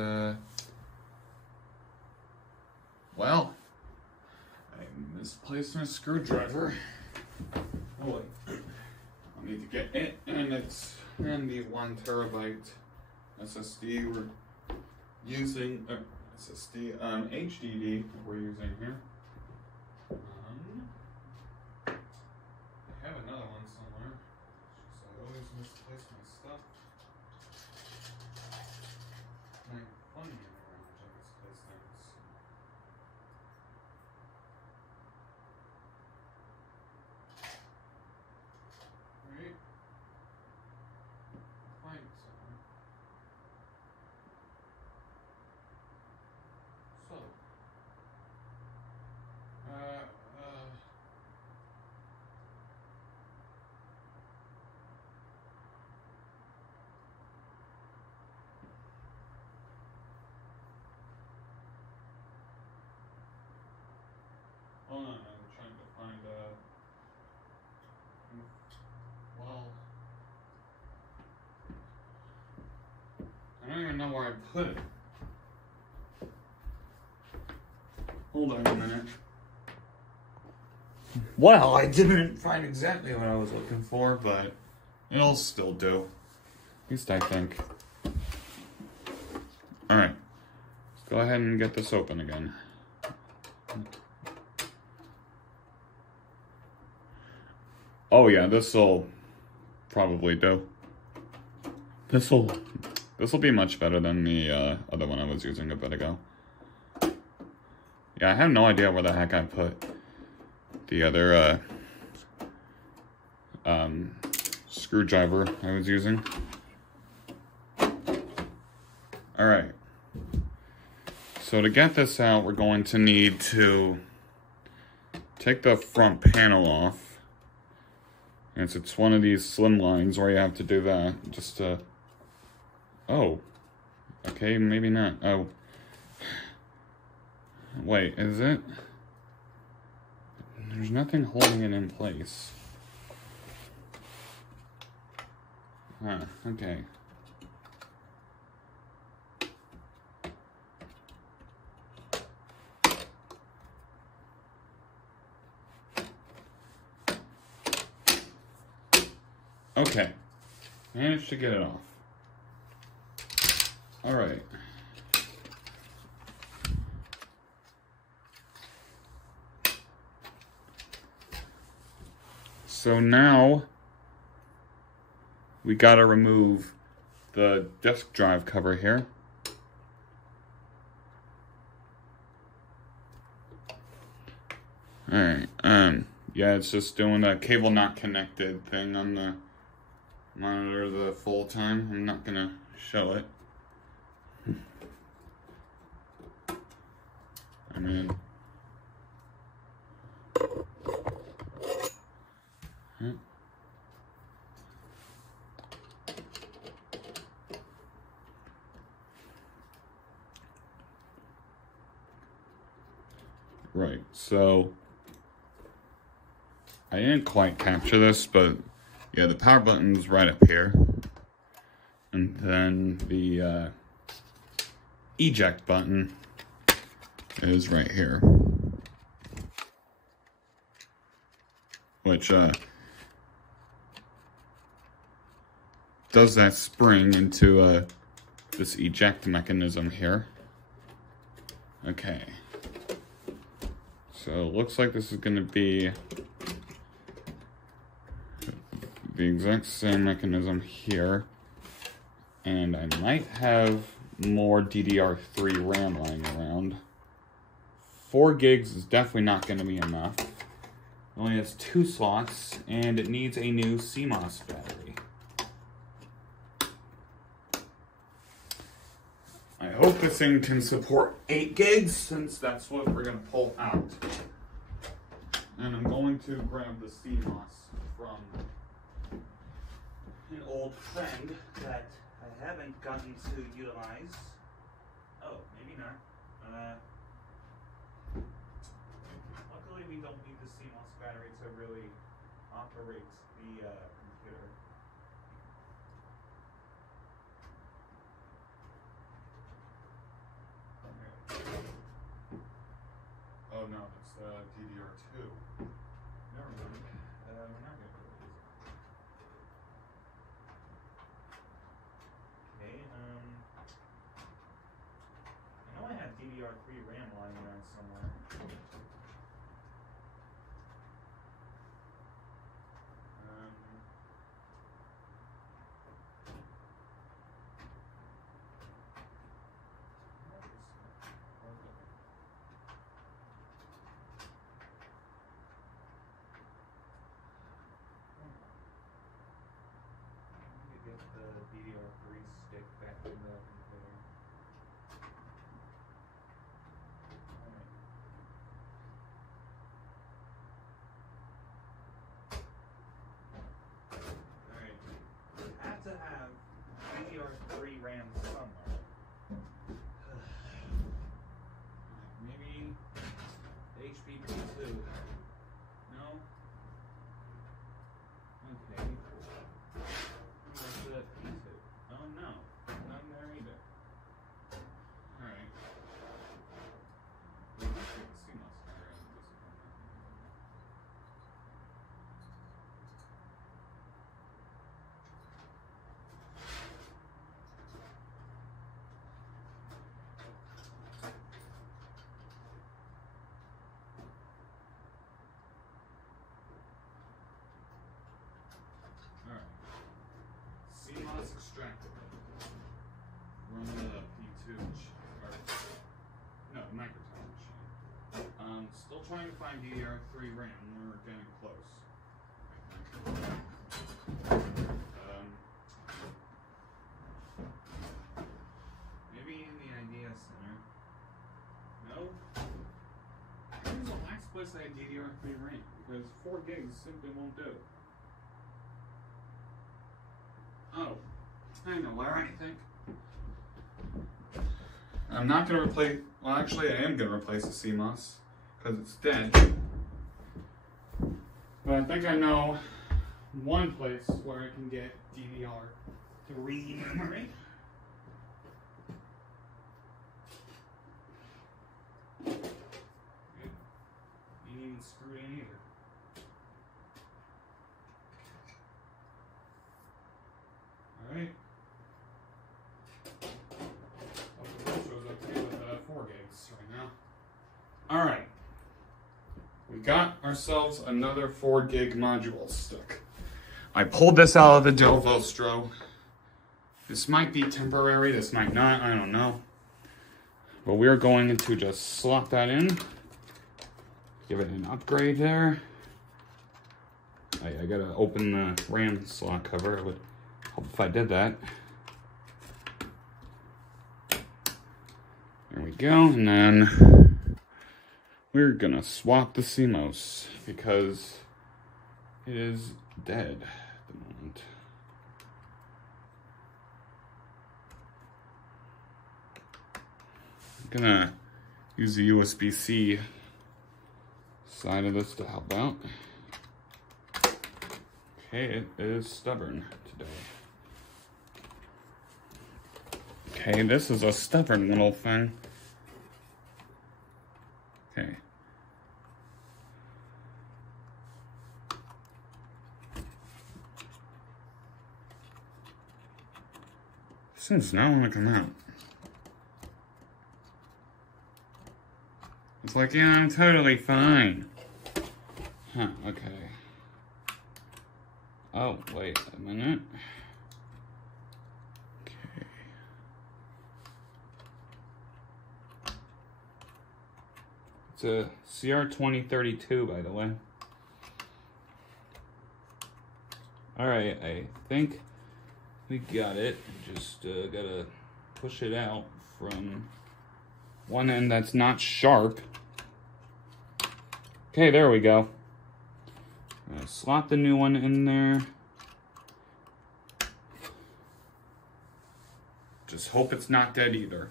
well, I misplaced my screwdriver. Oh wait, I'll need to get it, and it's the 1 terabyte SSD we're using, SSD HDD we're using here. I have another one somewhere. I always misplace my stuff. My funny around I misplace things. Right? I'll find it somewhere. So, hold on, I'm trying to find well, I don't even know where I put it. Hold on a minute. Well, I didn't find exactly what I was looking for, but it'll still do. At least I think. Alright. Let's go ahead and get this open again. Oh yeah, this'll probably do. This'll be much better than the other one I was using a bit ago. Yeah, I have no idea where the heck I put the other screwdriver I was using. Alright. So to get this out, we're going to need to take the front panel off. And it's one of these slim lines where you have to do that just to... Oh. Okay, maybe not. Oh. Wait, is it? There's nothing holding it in place. Huh, okay. Okay, managed to get it off. All right. So now we gotta remove the disk drive cover here. All right. Yeah, it's just doing a cable not connected thing on the monitor the full time. I'm not gonna show it. I mean, right, so I didn't quite capture this, but yeah, the power button's right up here. And then the eject button is right here. Which does that spring into this eject mechanism here. Okay. So it looks like this is going to be the exact same mechanism here. And I might have more DDR3 RAM lying around. 4 gigs is definitely not going to be enough. It only has 2 slots, and it needs a new CMOS battery. I hope this thing can support 8 gigs, since that's what we're going to pull out. And I'm going to grab the CMOS from an old friend that I haven't gotten to utilize. Oh, maybe not. Luckily, we don't need the CMOS battery to really operate the computer. Oh no, it's DDR2. Never mind. We're not going to use it. Okay, I know I had DDR3 RAM lying around somewhere. Get the DDR3 stick back in the computer. Alright. You have to have DDR3 RAM somewhere. Maybe HBP2. No? Okay. Where's the P2? Oh no, none there either. Alright. CMOS battery on this one. Alright. CMOS extractor. Run the P2 or no, microtome machine. Still trying to find DDR3 RAM. We're getting close. Maybe in the Idea Center. No. Where's the last place noticed I had DDR3 RAM because 4 gigs simply won't do. Oh, I know where I think. I'm not going to replace, well actually I am going to replace the CMOS because it's dead. But I think I know one place where I can get DDR3 memory. You ain't even screwed in either. Alright. Shows up to with 4 gigs right now. Alright. We got ourselves another 4 gig module stuck. I pulled this out of the Delvostro. This might be temporary, this might not, I don't know. But we're going to just slot that in. Give it an upgrade there. I gotta open the RAM slot cover. It would help if I did that. There we go, and then we're gonna swap the CMOS because it is dead at the moment. I'm gonna use the USB-C side of this to help out. Okay, it is stubborn today. Okay, this is a stubborn little thing. Okay. This thing's not gonna come out. It's like, yeah, I'm totally fine. Huh, okay. Oh, wait a minute. Okay. It's a CR2032, by the way. Alright, I think we got it. Just gotta push it out from one end that's not sharp. Okay, there we go. Slot the new one in there. Just hope it's not dead either.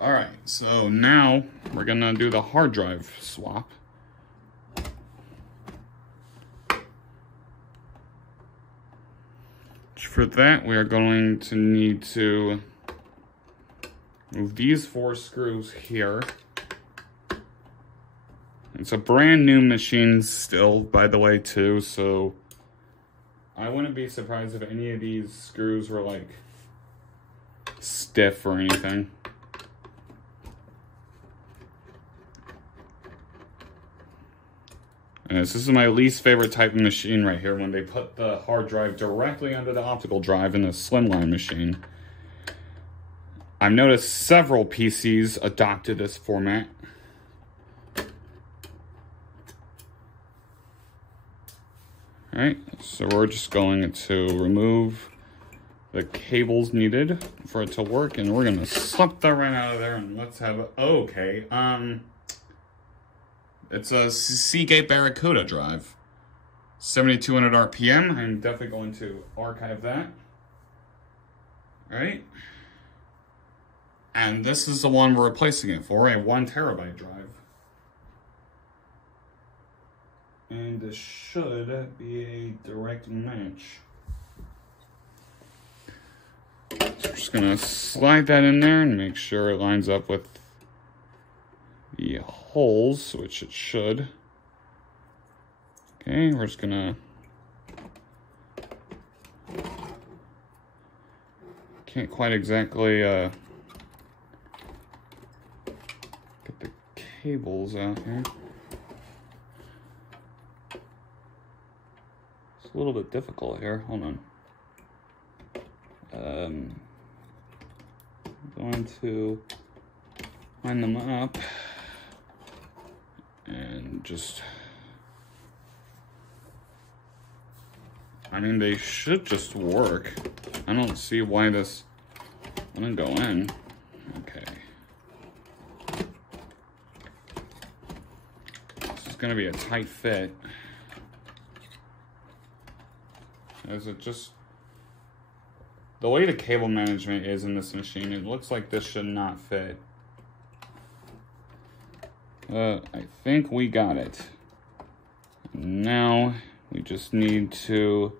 Alright, so now we're gonna do the hard drive swap. For that, we are going to need to move these 4 screws here. It's a brand new machine still, by the way, too, so I wouldn't be surprised if any of these screws were, like, stiff or anything. And this is my least favorite type of machine right here, when they put the hard drive directly under the optical drive in a slimline machine. I've noticed several PCs adopted this format. Alright, so we're just going to remove the cables needed for it to work, and we're going to slip that right out of there, and let's have a, okay, it's a Seagate Barracuda drive. 7200 RPM, I'm definitely going to archive that. Alright. And this is the one we're replacing it for, a 1 terabyte drive. And this should be a direct match. So we're just gonna slide that in there and make sure it lines up with the holes, which it should. Okay, we're just gonna... Can't quite exactly get the cables out here. A little bit difficult here. Hold on. I'm going to line them up and just, I mean, they should just work. I don't see why this wouldn't go in. Okay. gonna be a tight fit. Is it just the way the cable management is in this machine? It looks like this should not fit. I think we got it. Now we just need to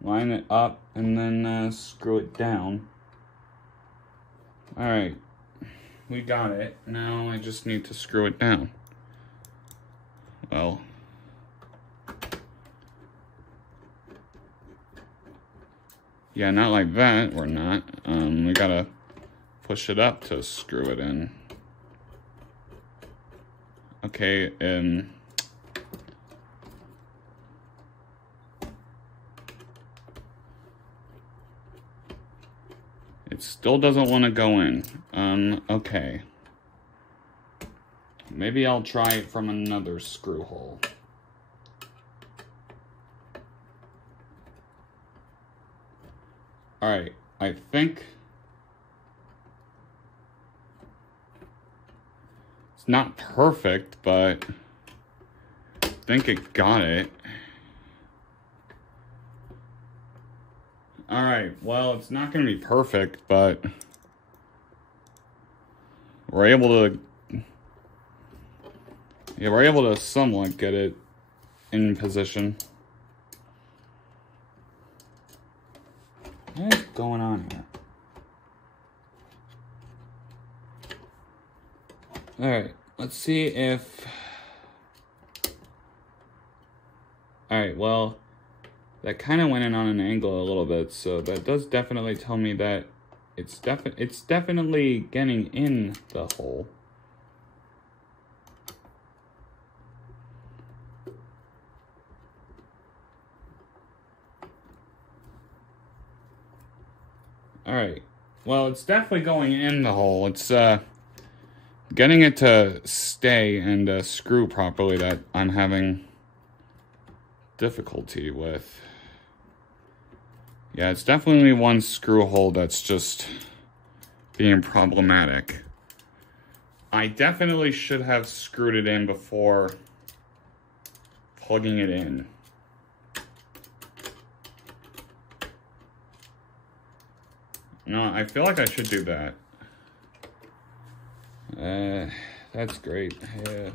line it up and then screw it down. All right, we got it. Now I just need to screw it down. Well, yeah, not like that, or not. We gotta push it up to screw it in. Okay, it still doesn't want to go in. Okay. Maybe I'll try it from another screw hole. All right, I think it's not perfect, but I think it got it. All right, well, it's not going to be perfect, but we're able to, yeah, we're able to somewhat get it in position. What is going on here? All right, let's see if, all right, well, that kind of went in on an angle a little bit, so that does definitely tell me that it's definitely getting in the hole. All right, well, it's definitely going in the hole. It's getting it to stay and screw properly that I'm having difficulty with. Yeah, it's definitely one screw hole that's just being problematic. I definitely should have screwed it in before plugging it in. No, I feel like I should do that. That's great. Yeah.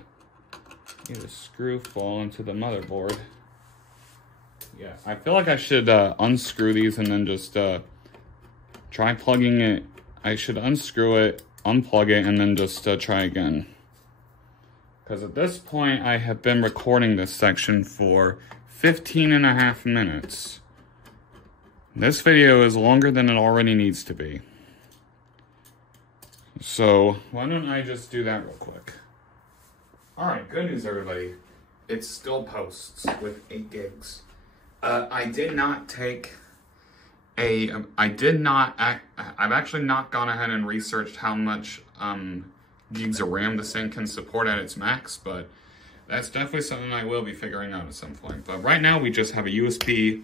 Need a screw fall into the motherboard. Yeah, I feel like I should unscrew these and then just try plugging it. I should unscrew it, unplug it, and then just try again. Because at this point, I have been recording this section for 15.5 minutes. This video is longer than it already needs to be. So, why don't I just do that real quick? Alright, good news everybody. It still posts with 8 gigs. I've actually not gone ahead and researched how much gigs of RAM this thing can support at its max, but that's definitely something I will be figuring out at some point. But right now we just have a USB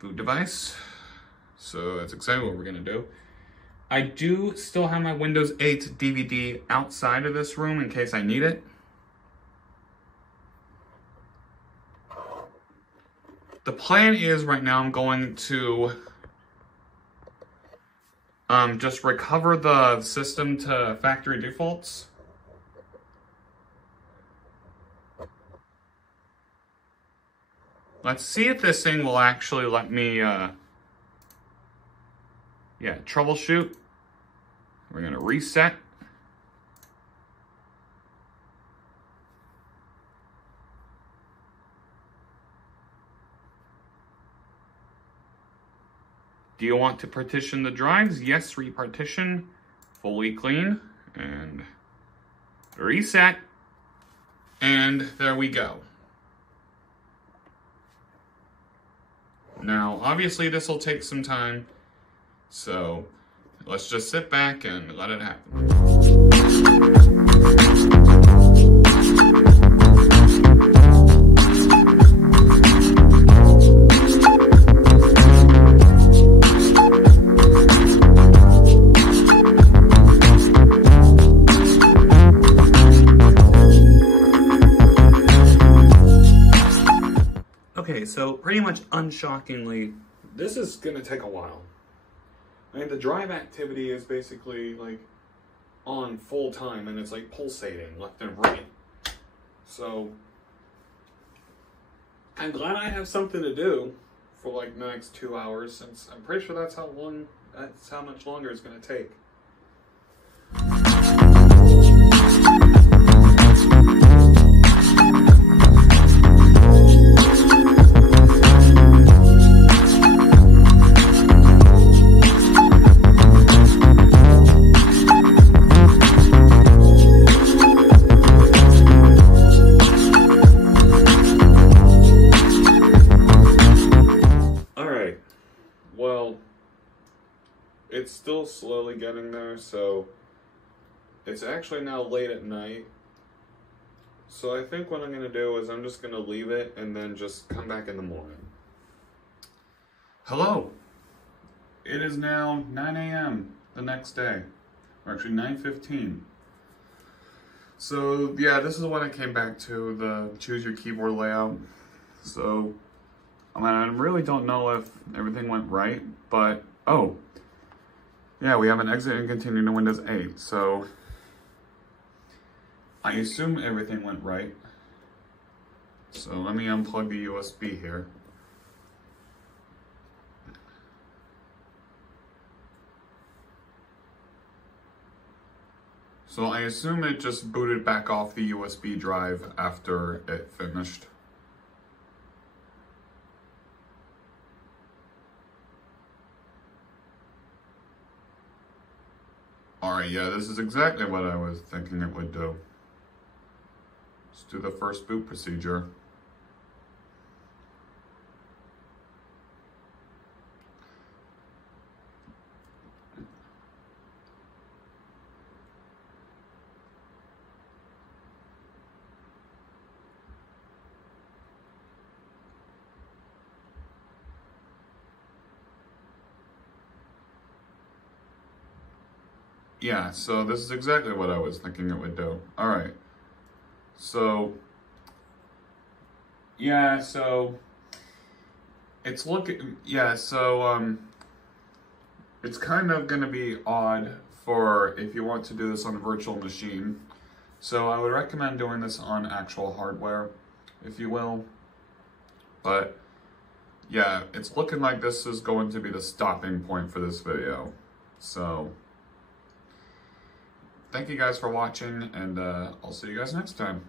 boot device. So that's exactly what we're gonna do. I do still have my Windows 8 DVD outside of this room in case I need it. The plan is right now I'm going to just recover the system to factory defaults. Let's see if this thing will actually let me troubleshoot. We're gonna reset. Do you want to partition the drives? Yes, repartition, fully clean, and reset. And there we go. Now, obviously this will take some time, so let's just sit back and let it happen. much unshockingly, this is gonna take a while. I mean, the drive activity is basically like on full time and it's like pulsating left and right. So I'm glad I have something to do for like the next 2 hours, since I'm pretty sure that's how much longer it's gonna take. Well, it's still slowly getting there, so it's actually now late at night. So I think what I'm going to do is I'm just going to leave it and then just come back in the morning. Hello! It is now 9 a.m. the next day, or actually 9:15. So yeah, this is what I came back to, the choose your keyboard layout. So I really don't know if everything went right, but, oh, yeah, we have an exit and continue to Windows 8, so I assume everything went right. So let me unplug the USB here. So I assume it just booted back off the USB drive after it finished. Alright, yeah, this is exactly what I was thinking it would do. Let's do the first boot procedure. Yeah, so this is exactly what I was thinking it would do. Alright. So, yeah, so it's looking, yeah, so, it's kind of going to be odd for if you want to do this on a virtual machine. So I would recommend doing this on actual hardware, if you will. But, yeah, it's looking like this is going to be the stopping point for this video. So thank you guys for watching, and I'll see you guys next time.